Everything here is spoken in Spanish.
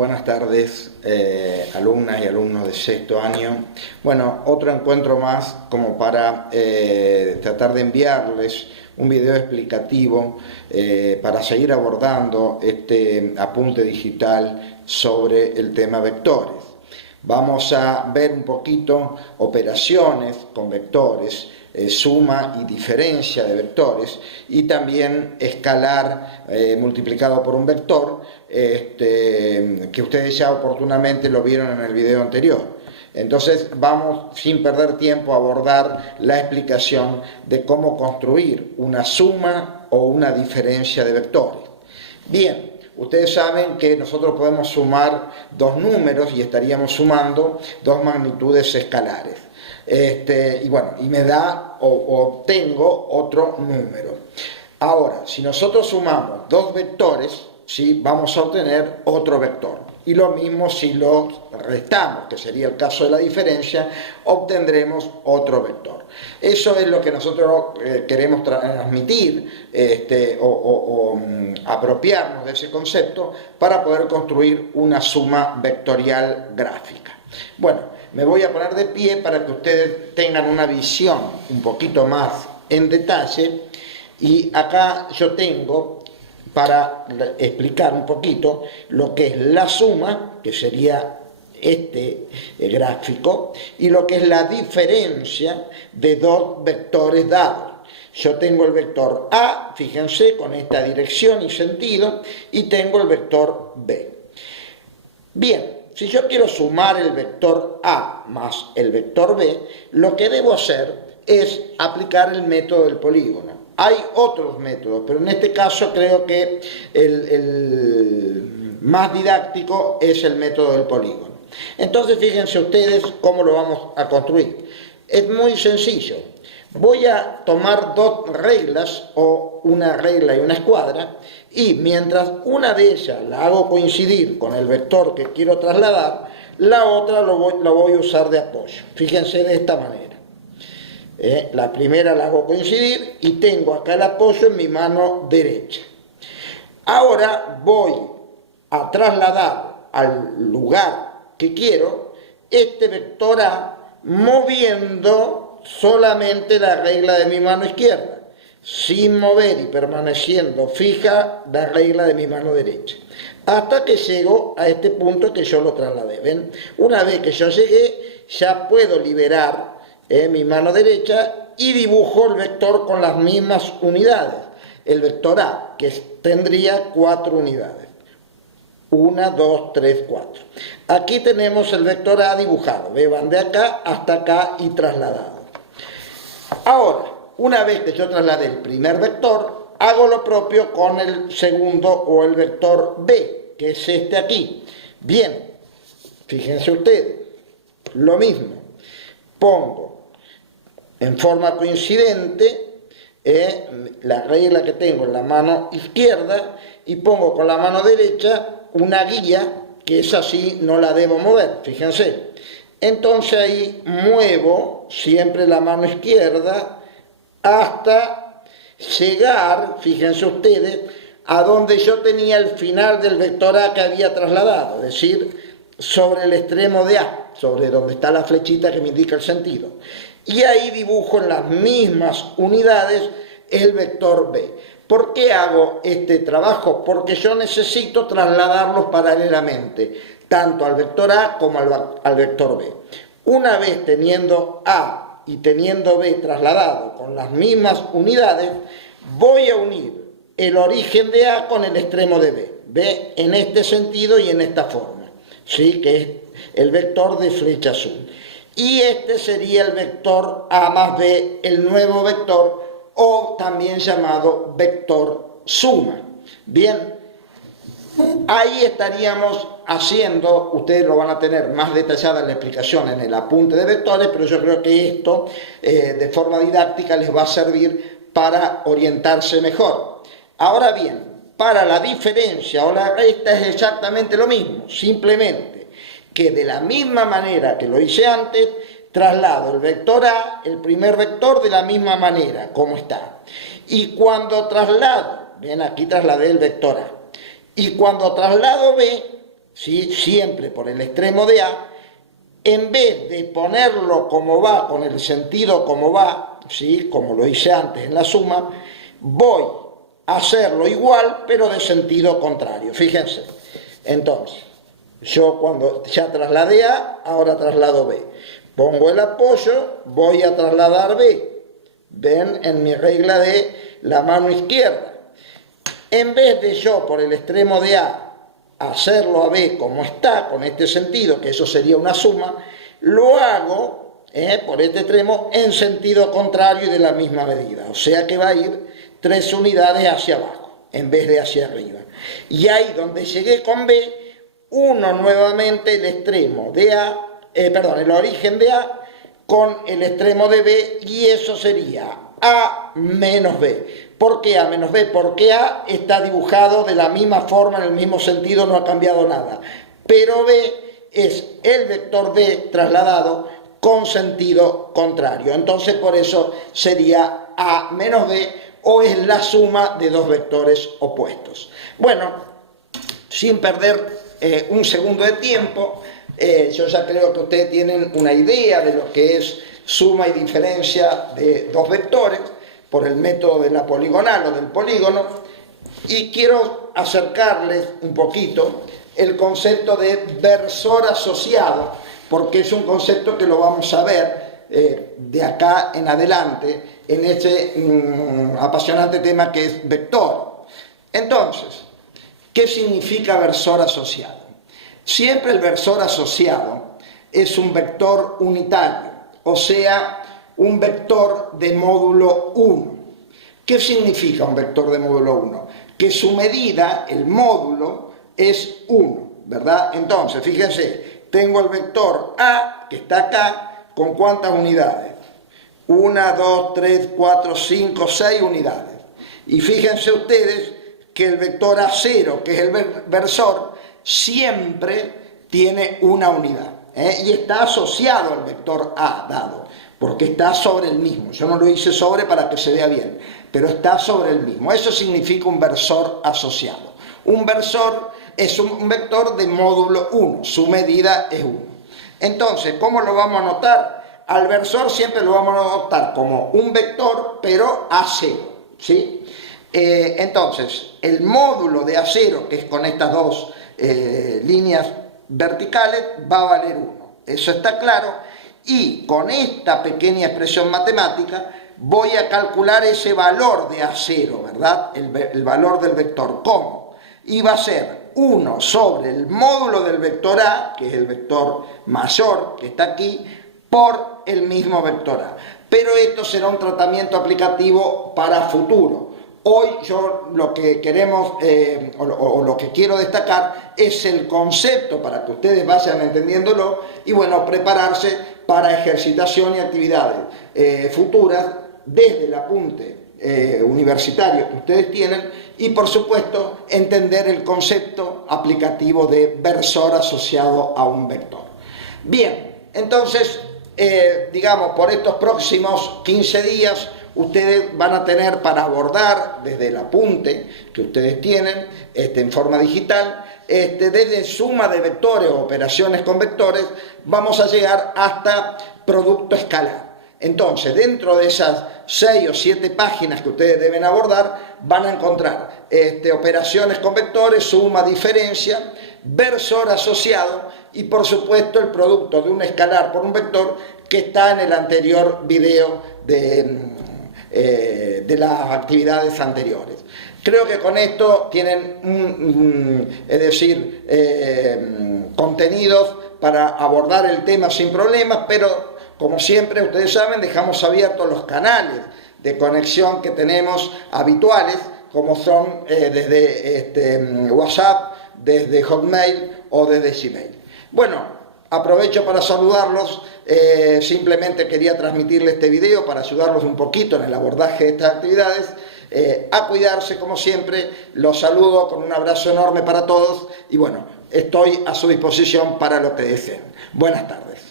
Buenas tardes, alumnas y alumnos de sexto año. Bueno, otro encuentro más como para tratar de enviarles un video explicativo para seguir abordando este apunte digital sobre el tema vectores. Vamos a ver un poquito operaciones con vectores, suma y diferencia de vectores, y también escalar multiplicado por un vector, que ustedes ya oportunamente lo vieron en el video anterior. Entonces vamos, sin perder tiempo, a abordar la explicación de cómo construir una suma o una diferencia de vectores. Bien, ustedes saben que nosotros podemos sumar dos números y estaríamos sumando dos magnitudes escalares. Y bueno, y me da o obtengo otro número. Ahora, si nosotros sumamos dos vectores, ¿sí?, vamos a obtener otro vector. Y lo mismo si los restamos, que sería el caso de la diferencia, obtendremos otro vector. Eso es lo que nosotros queremos transmitir apropiarnos de ese concepto para poder construir una suma vectorial gráfica. Bueno, me voy a poner de pie para que ustedes tengan una visión un poquito más en detalle, y acá yo tengo, para explicar un poquito lo que es la suma, que sería este gráfico, y lo que es la diferencia de dos vectores dados. Yo tengo el vector A, fíjense, con esta dirección y sentido, y tengo el vector B. Bien, si yo quiero sumar el vector A más el vector B, lo que debo hacer es aplicar el método del polígono. Hay otros métodos, pero en este caso creo que el más didáctico es el método del polígono. Entonces, fíjense ustedes cómo lo vamos a construir. Es muy sencillo. Voy a tomar dos reglas, o una regla y una escuadra, y mientras una de ellas la hago coincidir con el vector que quiero trasladar, la otra lo voy a usar de apoyo. Fíjense de esta manera. La primera la hago coincidir y tengo acá el apoyo en mi mano derecha. Ahora voy a trasladar al lugar que quiero este vector A moviendo solamente la regla de mi mano izquierda, sin mover y permaneciendo fija la regla de mi mano derecha, hasta que llego a este punto que yo lo trasladé. ¿Ven? Una vez que yo llegué, ya puedo liberar mi mano derecha y dibujo el vector con las mismas unidades. El vector A, que tendría 4 unidades. 1, 2, 3, 4. Aquí tenemos el vector A dibujado. Van de acá hasta acá y trasladado. Ahora, una vez que yo trasladé el primer vector, hago lo propio con el segundo, o el vector B, que es este aquí. Bien, fíjense ustedes, lo mismo. Pongo en forma coincidente la regla que tengo en la mano izquierda y pongo con la mano derecha una guía, que es así, no la debo mover, fíjense. Entonces ahí muevo siempre la mano izquierda hasta llegar, fíjense ustedes, a donde yo tenía el final del vector A que había trasladado, es decir, sobre el extremo de A, sobre donde está la flechita que me indica el sentido. Y ahí dibujo en las mismas unidades el vector B. ¿Por qué hago este trabajo? Porque yo necesito trasladarlos paralelamente, tanto al vector A como al vector B. Una vez teniendo A y teniendo B trasladado con las mismas unidades, voy a unir el origen de A con el extremo de B. ¿Ve? En este sentido y en esta forma, ¿sí?, que es el vector de flecha azul. Y este sería el vector A más B, el nuevo vector, o también llamado vector suma. Bien, ahí estaríamos haciendo, ustedes lo van a tener más detallada la explicación en el apunte de vectores, pero yo creo que esto de forma didáctica les va a servir para orientarse mejor. Ahora bien, para la diferencia o la resta es exactamente lo mismo, simplemente que de la misma manera que lo hice antes, traslado el vector A, el primer vector, de la misma manera, como está. Y cuando traslado, ven, aquí trasladé el vector A, y cuando traslado B, ¿sí? Siempre por el extremo de A, en vez de ponerlo como va, con el sentido como va, ¿sí? Como lo hice antes en la suma, voy a hacerlo igual, pero de sentido contrario. Fíjense. Entonces, yo cuando ya trasladé A, ahora traslado B. Pongo el apoyo, voy a trasladar B. Ven en mi regla de la mano izquierda. En vez de yo por el extremo de A hacerlo a B como está, con este sentido, que eso sería una suma, lo hago por este extremo en sentido contrario y de la misma medida. O sea que va a ir 3 unidades hacia abajo, en vez de hacia arriba. Y ahí donde llegué con B, uno nuevamente el extremo de A, el origen de A con el extremo de B, y eso sería A menos B. ¿Por qué A menos B? Porque A está dibujado de la misma forma, en el mismo sentido, no ha cambiado nada. Pero B es el vector B trasladado con sentido contrario. Entonces, por eso sería A menos B, o es la suma de dos vectores opuestos. Bueno, sin perder un segundo de tiempo, yo ya creo que ustedes tienen una idea de lo que es suma y diferencia de dos vectores por el método de la poligonal o del polígono, y quiero acercarles un poquito el concepto de versor asociado, porque es un concepto que lo vamos a ver de acá en adelante en este apasionante tema que es vector. Entonces, ¿qué significa versor asociado? Siempre el versor asociado es un vector unitario, o sea, un vector de módulo 1. ¿Qué significa un vector de módulo 1? Que su medida, el módulo, es 1, ¿verdad? Entonces, fíjense, tengo el vector A, que está acá, ¿con cuántas unidades? 1, 2, 3, 4, 5, 6 unidades. Y fíjense ustedes que el vector A0, que es el versor, siempre tiene una unidad, y está asociado al vector A dado, porque está sobre el mismo. Yo no lo hice sobre para que se vea bien, pero está sobre el mismo. Eso significa un versor asociado. Un versor es un vector de módulo 1, su medida es 1. Entonces, ¿cómo lo vamos a notar? Al versor siempre lo vamos a notar como un vector, pero A0, ¿sí? Entonces, el módulo de A0, que es con estas dos líneas verticales, va a valer 1. Eso está claro. Y con esta pequeña expresión matemática voy a calcular ese valor de A0, ¿verdad? El valor del vector. ¿Cómo? Y va a ser 1 sobre el módulo del vector A, que es el vector mayor que está aquí, por el mismo vector A. Pero esto será un tratamiento aplicativo para futuro. Hoy yo lo que queremos, o lo que quiero destacar es el concepto para que ustedes vayan entendiéndolo y bueno, prepararse para ejercitación y actividades futuras desde el apunte universitario que ustedes tienen, y por supuesto entender el concepto aplicativo de versor asociado a un vector. Bien, entonces digamos, por estos próximos 15 días ustedes van a tener para abordar desde el apunte que ustedes tienen en forma digital, desde suma de vectores o operaciones con vectores, vamos a llegar hasta producto escalar. Entonces, dentro de esas 6 o 7 páginas que ustedes deben abordar, van a encontrar operaciones con vectores, suma, diferencia, versor asociado y por supuesto el producto de un escalar por un vector, que está en el anterior video de las actividades anteriores. Creo que con esto tienen, contenidos para abordar el tema sin problemas, pero como siempre ustedes saben, dejamos abiertos los canales de conexión que tenemos habituales, como son desde WhatsApp, desde Hotmail o desde Gmail. Bueno, aprovecho para saludarlos, simplemente quería transmitirles este video para ayudarlos un poquito en el abordaje de estas actividades, a cuidarse como siempre, los saludo con un abrazo enorme para todos y bueno, estoy a su disposición para lo que deseen. Buenas tardes.